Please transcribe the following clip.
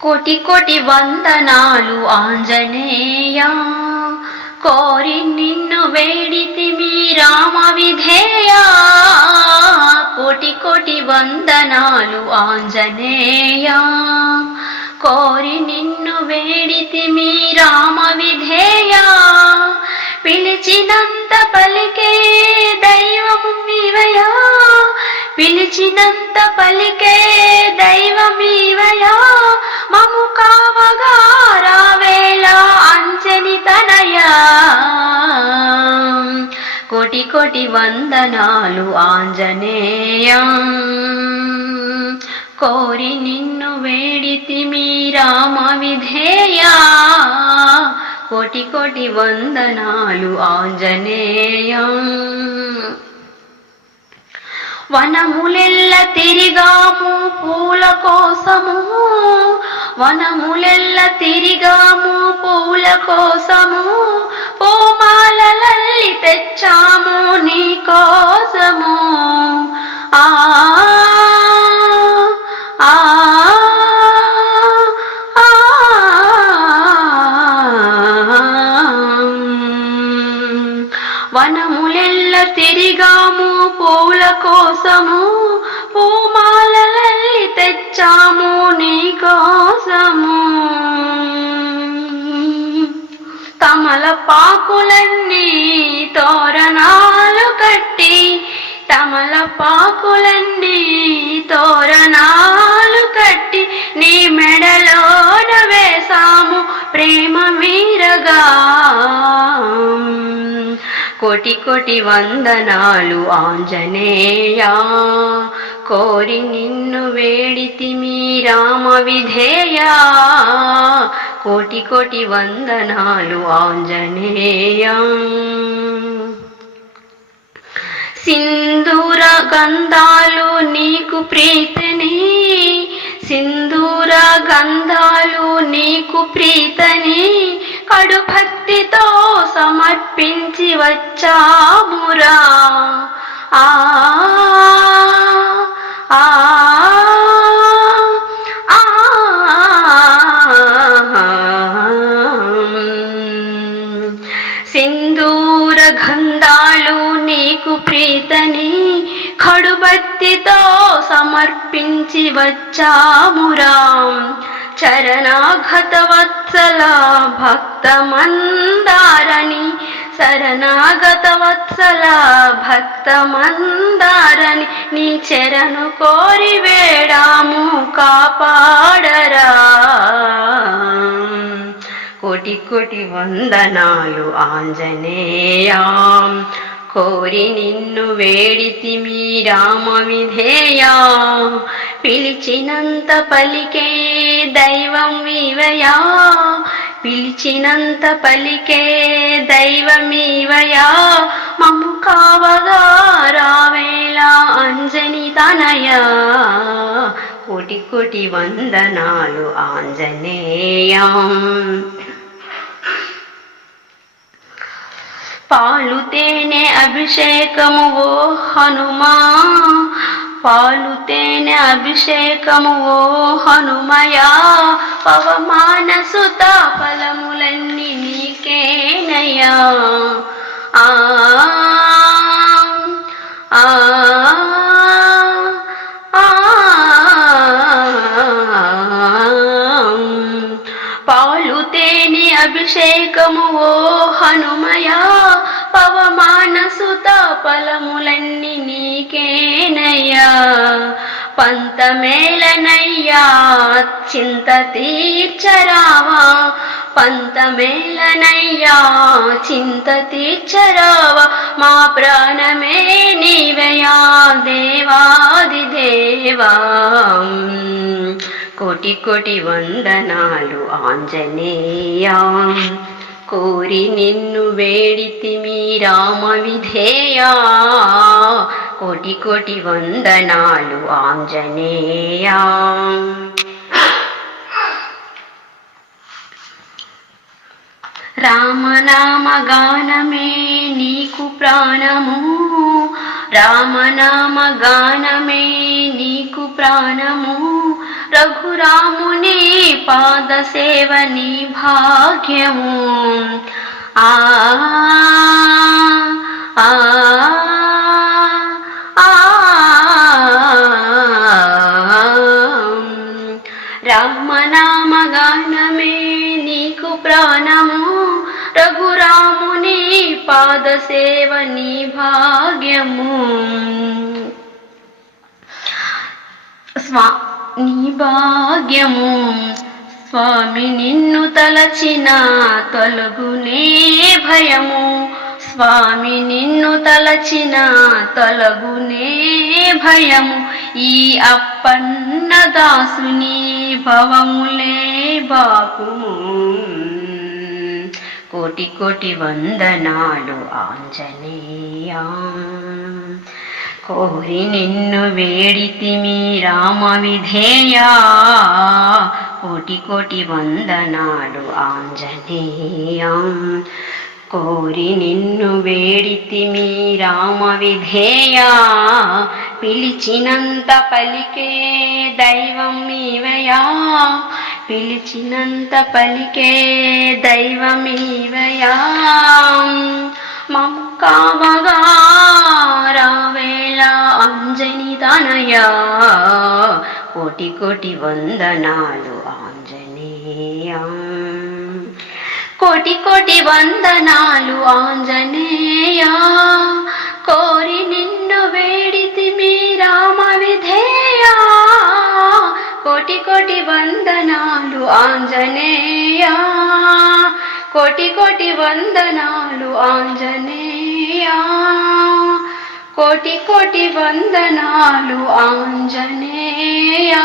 కోటి కోటి వందనాలు ఆంజనేయ, కోరి నిన్ను వేడితిమి రామ విధేయ. కోటి కోటి వందనాలు ఆంజనేయ, కోరి నిన్ను వేడితిమి రామ విధేయ. పిలిచినంత పలికే దైవము నీవయా, పిలిచినంత పలికే దైవమీవయా. మము కావగా రావేళ అంజని తనయా. కోటి కోటి వందనాలు ఆంజనేయ, కోరి నిన్ను వేడితిమి రామ విధేయ. కోటి కోటి వందనాలు ఆంజనేయ. వనములెల్ల తిరిగాము పూల కోసము, వనములెల్ల తిరిగాము పూల కోసము. పూమాలలల్లి తెచ్చాము నీ కోసము. ఆ ఆ వనములెల్ల తిరిగాము పూల కోసము, పూమాలలల్లి తెచ్చాము నీ కోసము. తమలపాకులన్నీ తోరణాలు కట్టి, తమలపాకులన్నీ తోరణాలు కట్టి, నీ మెడలోన వేసాము ప్రేమ మీరగా. కోటి కోటి వందనాలు ఆంజనేయ, కోరి నిన్ను వేడితిమి రామ విధేయ. కోటి కోటి వందనాలు ఆంజనేయ. సింధూర గంధాలు నీకు ప్రీతని, సింధూర గంధాలు నీకు ప్రీతని, కడు భక్తితో సమర్పించి వచ్చామురా. ఆ ఆ సింధూర గంధాలు నీకు ప్రీతని, కడు భక్తితో సమర్పించి వచ్చామురా. శరణాగత వత్సల భక్త మందారని, శరణాగత వత్సల భక్త మందారని, నీ చరణు కోరి వేడాము కాపాడరా. కోటి కోటి వందనాలు ఆంజనేయ, కోరి నిన్ను వేడితిమి రామ విధేయ. పిలిచినంత పలికే దైవం నీవయా, పిలిచినంత పలికే దైవమీవయా. మము కావగా రావేళ అంజని తనయా. కోటి కోటి వందనాలు ఆంజనేయ. పాలు తేనె అభిషేకము ఓ హనుమా, పాలు తేనె అభిషేకము ఓ హనుమయా. పవమాన సుత ఫలములన్నీ నీకేనయ్యా. ఆ ఆ పాలు తేనె అభిషేకము ఓ హనుమయా. పవమాన సుత ఫలములన్నీ నీకేనయ్యా. పంతమేలనయ్యా చింత తీర్చరావా, పంతమేలనయ్యా చింత తీర్చరావా. మా ప్రాణమే నీవయా దేవాది దేవా. కోటి కోటి వందనాలు ఆంజనేయ, కోరి నిన్ను వేడితిమి రామ విధేయ. కోటి కోటి వందనాలు ఆంజనేయ. రామనామ గానమే నీకు ప్రాణము, రామనామ గానమే నీకు ప్రాణము. రఘురాముని పాద సేవ నీ భాగ్యము. ఆ ఆ రామనామగానమే నీకు ప్రాణము, రఘురాముని పాద సేవ నీ భాగ్యము. నీ భాగ్యము స్వామి నిన్ను తలచిన తొలగునే భయము. స్వామి నిన్ను తలచిన తొలగునే భయము. ఈ అప్పన్న దాసుని భవములే బాపుము. కోటి కోటి వందనాలు ఆంజనేయా. కోరి నిన్ను వేడితిమి రామ విధేయా. కోటి కోటి వందనాలు ఆంజనేయా. కోరి నిన్ను వేడితిమి రామ విధేయా. పిలిచినంత పలికే దైవం నీవయా. పిలిచినంత పలికే దైవం నీవయా. మక్కావగా రావేళ అంజని తనయా. కోటి కోటి వందనాలు ఆంజనేయా. కోటి కోటి వందనాలు ఆంజనేయా. కోరి నిన్ను వేడితిమి రామ విధేయా. కోటి కోటి వందనాలు ఆంజనేయా. కోటి కోటి వందనాలు ఆంజనేయా. కోటి కోటి వందనాలు ఆంజనేయా.